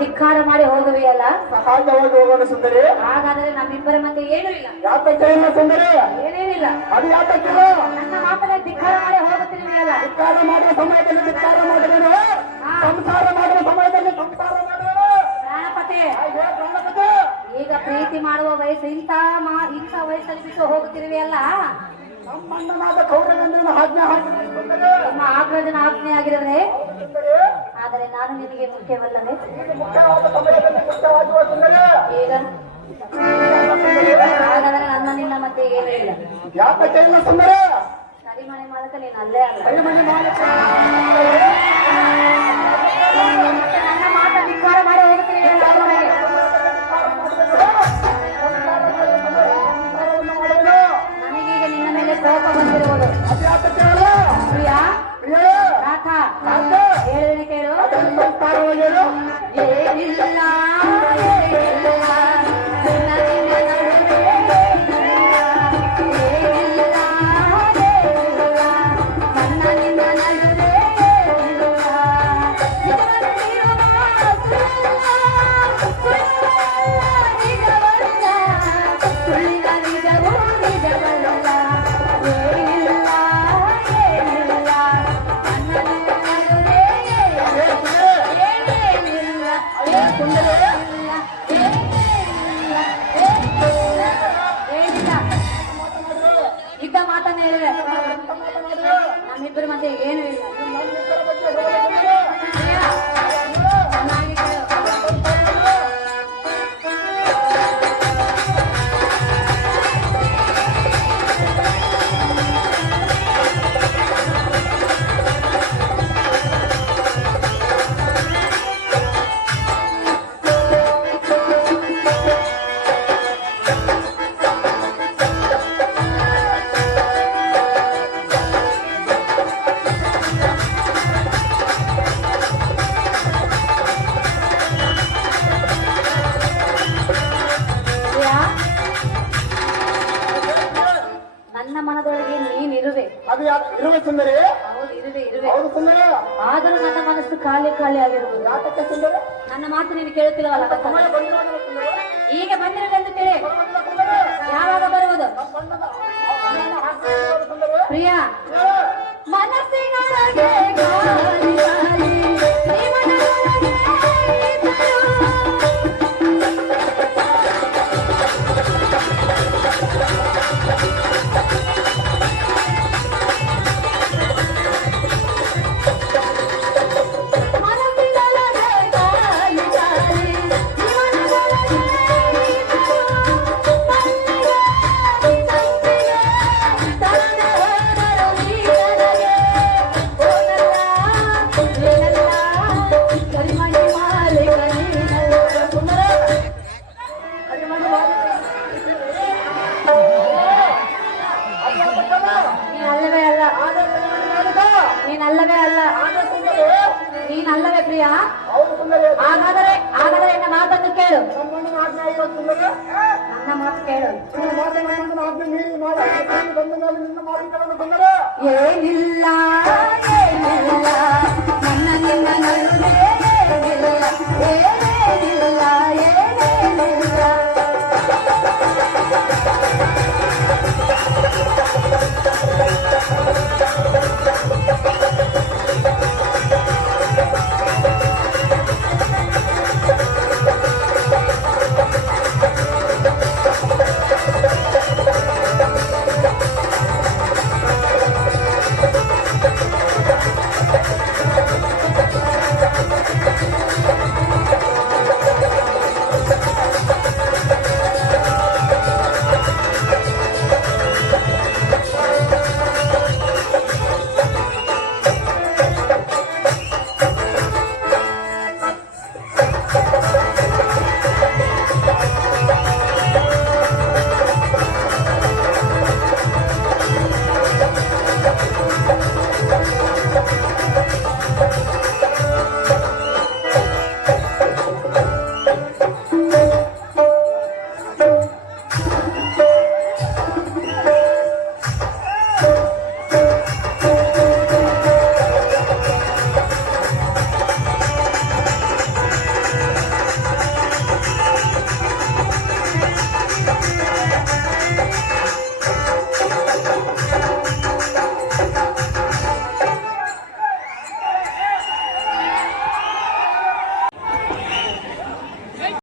ಧಿಕ್ಕಾರ ಮಾಡಿ ಹೋಗುವೆಯಲ್ಲ, ಸಹಜವಾಗಿ ಹೋಗೋಣ ಸುಂದರಿ. ಹಾಗಾದ್ರೆ ನಮ್ಮಿಬ್ಬರ ಮಧ್ಯೆ ಏನೂ ಇಲ್ಲ. ಯಾತಕ್ಕೆ ಇಲ್ಲ ಸುಂದರಿ? ಏನೇನಿಲ್ಲ. ಅದು ಯಾತಕ್ಕಿಲ್ಲ? ನನ್ನ ಮಾತನ್ನ ಧಿಕ್ಕಾರ ಮಾಡಿ ಹೋಗುತ್ತಿರುವೆಯಲ್ಲ. ಧಿಕ್ಕಾರ ಮಾಡುವ ಸಮಯದಲ್ಲಿ ಧಿಕ್ಕಾರ ಮಾಡುವೇನು, ಸಂಸಾರ ಮಾಡುವ ಸಮಯದಲ್ಲಿ ಸಂಸಾರ ಮಾಡುವೇನು. ಪ್ರಾಣಪತಿ, ಪ್ರಾಣಪತಿ, ಈಗ ಪ್ರೀತಿ ಮಾಡುವ ವಯಸ್ಸು ಇಂಥ ವಯಸ್ಸಲ್ಲಿ ಬಿಟ್ಟು ಹೋಗುತ್ತಿರುವೆಯಲ್ಲ. ನಮ್ಮ ಅಣ್ಣನಾದ ಕೌರವೇಂದ್ರನ ಆಜ್ಞೆ ಹಾಕಿದೆ ಸುಂದರಿ. ನಿಮ್ಮ ಆಗ್ರಹದ ಆಜ್ಞೆ ಆಗಿರದೆ, ಆದರೆ ನಾನು ನಿನಗೆ ಮುಖ್ಯವಲ್ಲವೇ? ಮುಖ್ಯವಾದ ಸಮಯದಲ್ಲಿ ಮುಖ್ಯವಾಗುವ ಸುಂದರಿ. ಈಗ ಹಾಗಾದರೆ ನನ್ನ ನಿನ್ನ ಮತ್ತೆ ಏನೂ ಇಲ್ಲ. ಯಾತಕ್ಕೆ ಇಲ್ಲ ಸುಂದರಿ? ಕರಿಮನೆ ಮಾಲಕ ನೀನು ಅಲ್ಲೇ ಅಲ್ಲ. ಕರಿಮನೆ ಮಾಲಕ ಮತ್ತೆ ನನ್ನ ಮಾತ ಧಿಕ್ಕಾರ ಮಾಡಿ ಹೋಗುತ್ತೀರಿ. ನನಗೀಗ ನಿನ್ನ ಮೇಲೆ ಕೋಪ ಬಂದಿರುವುದು. ಪ್ರಿಯಾ, ನಾಥ, ಹೇಳಿದ್ರೆ ಕೇಳು. ಏನಿಲ್ಲ ಇದ್ದ ಮಾತನ್ನ ಹೇಳಿದೆ. ನಮ್ಮಿಬ್ಬರ ಮಧ್ಯೆ ಏನು ಇಲ್ಲ. ಚೆನ್ನಾಗಿ ಕೇಳು. ನನ್ನ ಮನದೊಳಗೆ ನೀನಿರುವೆ. ಅದು ಇರುವೆ ಸುಂದರಿ. ಹೌದು, ಇರುವೆ. ಹೌದು ಸುಂದರಿ. ಆದರೂ ನನ್ನ ಮನಸ್ಸು ಖಾಲಿ ಆಗಿರುವುದು. ಯಾತಕ್ಕೆ ಸುಂದರಿ? ನನ್ನ ಮಾತು ನೀನು ಕೇಳುತ್ತಿಲ್ಲವಲ್ಲ. ಸಮಯ ಬಂದಿರೋದಿಲ್ಲ ಸುಂದರಿ. ಈಗ ಬಂದಿರೋದೆಂದು ತಿಳಿ. ಯಾವಾಗ ಬರುವುದು? ಪ್ರಿಯಾ, ಮನಸ್ಸಿನೊಳಗೆ ಗಾಳಿ ಗಾಳಿ, ಈ ಮನದೊಳಗೆ ಇದ್ದರು. ನೀನಲ್ಲವೇ ಪ್ರಿಯಾ? ಹಾಗಾದರೆ ನನ್ನ ಮಾತನ್ನು ಕೇಳು. ನನ್ನ ಮಾತು ಕೇಳು. ಏನಿಲ್ಲ